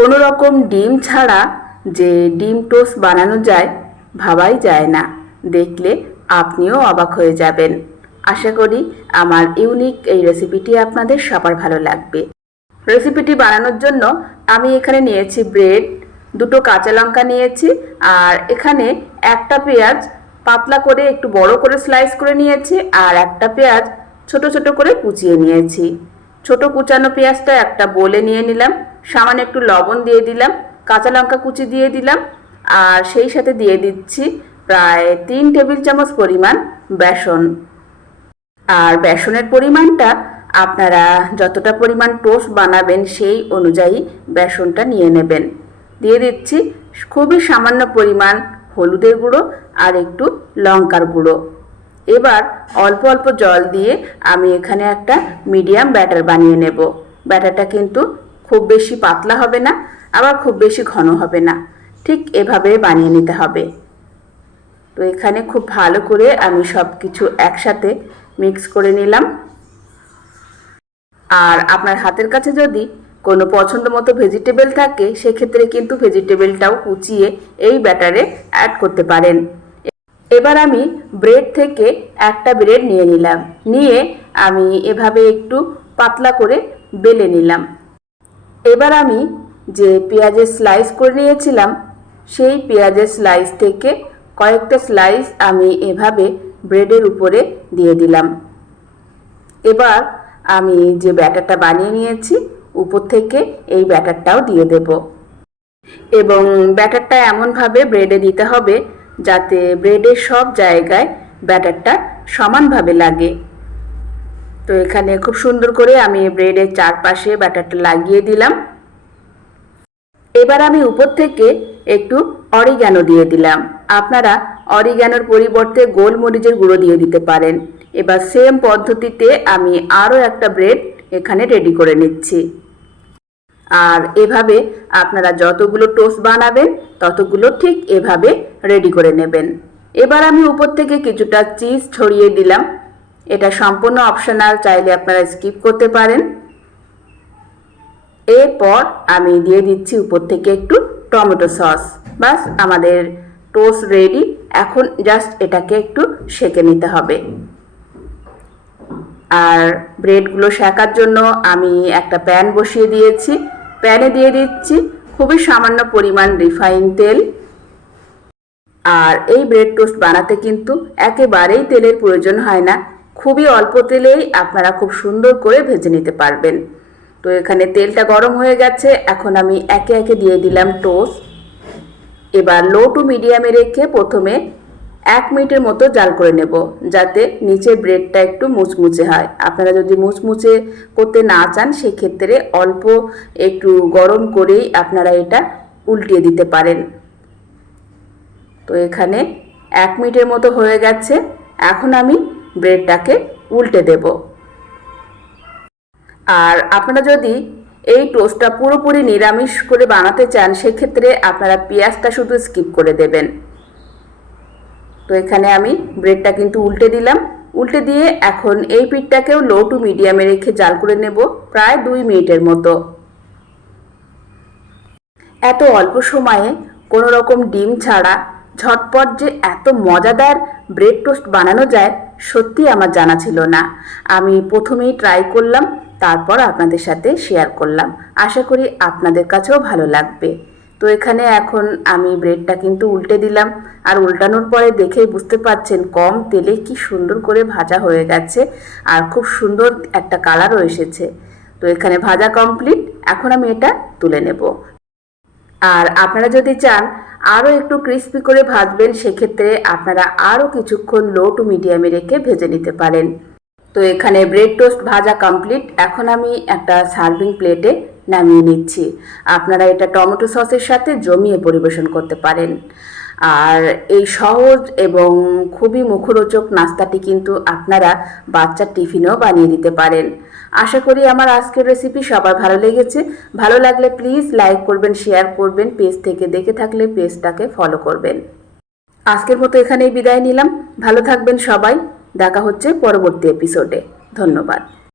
কোনো রকম ডিম ছাড়া যে ডিম টোস্ট বানানো যায়, ভাবাই যায় না। দেখলে আপনিও অবাক হয়ে যাবেন। আশা করি আমার ইউনিক এই রেসিপিটি আপনাদের সবার ভালো লাগবে। রেসিপিটি বানানোর জন্য আমি এখানে নিয়েছি ব্রেড, দুটো কাঁচা লঙ্কা নিয়েছি, আর এখানে একটা পেঁয়াজ পাতলা করে একটু বড় করে স্লাইস করে নিয়েছি, আর একটা পেঁয়াজ ছোট ছোট করে কুচিয়ে নিয়েছি। ছোট কুচানো পেঁয়াজটা একটা বলে নিয়ে নিলাম। সামান্য একটু লবণ দিয়ে দিলাম, কাঁচা লঙ্কা কুচি দিয়ে দিলাম, আর সেই সাথে দিয়ে দিচ্ছি প্রায় তিন টেবিল চামচ পরিমাণ বেসন। আর বেসনের পরিমাণটা আপনারা যতটা পরিমাণ টোস্ট বানাবেন সেই অনুযায়ী বেসনটা নিয়ে নেবেন। দিয়ে দিচ্ছি খুবই সামান্য পরিমাণ হলুদের গুঁড়ো আর একটু লঙ্কার গুঁড়ো। এবার অল্প অল্প জল দিয়ে আমি এখানে একটা মিডিয়াম ব্যাটার বানিয়ে নেব। ব্যাটারটা কিন্তু খুব বেশি পাতলা হবে না, আবার খুব বেশি ঘন হবে না। ঠিক এভাবে বানিয়ে নিতে হবে। তো এখানে খুব ভালো করে আমি সব কিছু একসাথে মিক্স করে নিলাম। আর আপনার হাতের কাছে যদি কোনো পছন্দ মতো ভেজিটেবল থাকে, সেক্ষেত্রে কিন্তু ভেজিটেবলটাও কুচিয়ে এই ব্যাটারে অ্যাড করতে পারেন। এবার আমি ব্রেড থেকে একটা ব্রেড নিয়ে নিলাম। নিয়ে আমি এভাবে একটু পাতলা করে বেলে নিলাম। এবার আমি যে পেঁয়াজের স্লাইস করে নিয়েছিলাম, সেই পেঁয়াজের স্লাইস থেকে কয়েকটা স্লাইস আমি এভাবে ব্রেডের উপরে দিয়ে দিলাম। এবার আমি যে ব্যাটারটা বানিয়ে নিয়েছি, উপর থেকে এই ব্যাটারটাও দিয়ে দেব। এবং ব্যাটারটা এমনভাবে ব্রেডে দিতে হবে যাতে ব্রেডের সব জায়গায় ব্যাটারটা সমানভাবে লাগে। তো এখানে খুব সুন্দর করে আমি ব্রেডের চারপাশে ব্যাটারটা লাগিয়ে দিলাম। এবার আমি উপর থেকে একটু অরিগ্যানো দিয়ে দিলাম। আপনারা অরিগ্যানোর পরিবর্তে গোলমরিচের গুঁড়ো দিয়ে দিতে পারেন। এবার সেম পদ্ধতিতে আমি আরও একটা ব্রেড এখানে রেডি করে নিচ্ছি। আর এভাবে আপনারা যতগুলো টোস্ট বানাবেন, ততগুলো ঠিক এভাবে রেডি করে নেবেন। এবার আমি উপর থেকে কিছুটা চিজ ছড়িয়ে দিলাম। এটা সম্পূর্ণ অপশনাল চাইলে আপনারা স্কিপ করতে পারেন। এরপর আমি দিয়ে দিচ্ছি উপর থেকে একটু টমেটো সস। বাস, আমাদের টোস্ট রেডি এখন জাস্ট এটাকে একটু সেকে নিতে হবে। আর ব্রেডগুলো শেখার জন্য আমি একটা প্যান বসিয়ে দিয়েছি। প্যানে দিয়ে দিচ্ছি খুবই সামান্য পরিমাণ রিফাইন তেল। আর এই ব্রেড টোস্ট বানাতে কিন্তু একেবারেই তেলের প্রয়োজন হয় না। খুবই অল্প তেলেই আপনারা খুব সুন্দর করে ভেজে নিতে পারবেন। তো এখানে তেলটা গরম হয়ে গেছে, এখন আমি একে একে দিয়ে দিলাম টোস্ট। এবার লো টু মিডিয়ামে রেখে প্রথমে এক মিনিটের মতো জাল করে নেব, যাতে নিচের ব্রেডটা একটু মুচমুচে হয়। আপনারা যদি মুচমুচে করতে না চান, সেক্ষেত্রে অল্প একটু গরম করেই আপনারা এটা উল্টিয়ে দিতে পারেন। তো এখানে এক মিনিটের মতো হয়ে গেছে। এখন আমি ব্রেডটাকে উল্টে দেব। আর আপনারা যদি এই টোস্টটা পুরোপুরি নিরামিষ করে বানাতে চান, সেক্ষেত্রে আপনারা পেঁয়াজটা শুধু স্কিপ করে দেবেন। তো এখানে আমি ব্রেডটা কিন্তু উল্টে দিলাম। উল্টে দিয়ে এখন এই পিঠটাকেও লো টু মিডিয়ামে রেখে জাল করে নেব প্রায় দুই মিনিটের মতো। এত অল্প সময়ে কোনো রকম ডিম ছাড়া ঝটপট যে এত মজাদার ব্রেড টোস্ট বানানো যায় সত্যি আমার জানা ছিল না। আমি প্রথমেই ট্রাই করলাম, তারপর আপনাদের সাথে শেয়ার করলাম। আশা করি আপনাদের কাছেও ভালো লাগবে। তো এখানে এখন আমি ব্রেডটা কিন্তু উল্টে দিলাম। আর উল্টানোর পরে দেখেই বুঝতে পাচ্ছেন কম তেলে কি সুন্দর করে ভাজা হয়ে গেছে আর খুব সুন্দর একটা কালারও এসেছে। তো এখানে ভাজা কমপ্লিট এখন আমি এটা তুলে নেব। আর আপনারা যদি চান আরও একটু ক্রিস্পি করে ভাজবেন, সেক্ষেত্রে আপনারা আরও কিছুক্ষণ লো টু মিডিয়ামে রেখে ভেজে নিতে পারেন। তো এখানে ব্রেড টোস্ট ভাজা কমপ্লিট এখন আমি একটা সার্ভিং প্লেটে নামিয়ে নিচ্ছি। আপনারা এটা টমেটো সসের সাথে জমিয়ে পরিবেশন করতে পারেন। আর এই সহজ এবং খুবই মুখরোচক নাস্তাটি কিন্তু আপনারা বাচ্চার টিফিনেও বানিয়ে দিতে পারেন। আশা করি আমার আজকের রেসিপি সবার ভালো লেগেছে। ভালো লাগলে প্লিজ লাইক করবেন শেয়ার করবেন পেজ থেকে দেখে থাকলে পেজটাকে ফলো করবেন। আজকের মতো এখানেই বিদায় নিলাম। ভালো থাকবেন সবাই। দেখা হচ্ছে পরবর্তী এপিসোডে ধন্যবাদ।